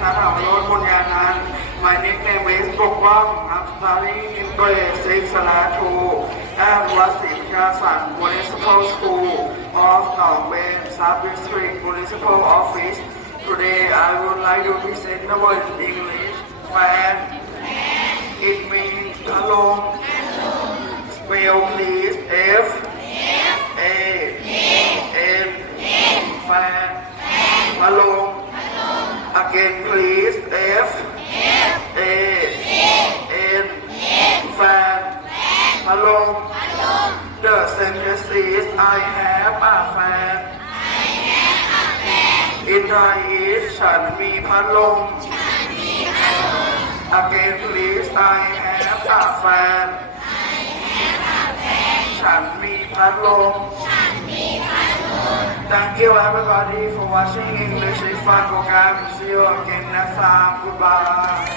นะถามรถบนยานนั้น My nickname is ปกป้อง I'm studying in grade 6/2 at วัดศรีชาสัน Municipal School of หนองเบน Sub-District Municipal Office Today I would like to present the word in English fan It means พัดลม Spell please F A N fan พัดลม Again please F A N fan พัดลม The sentence is I have a fan In Thai is ฉันมีพัดลม Again please I have a fan ฉันมีพัดลม Thank you everybody for watching English is fun program. See you again next time. Goodbye.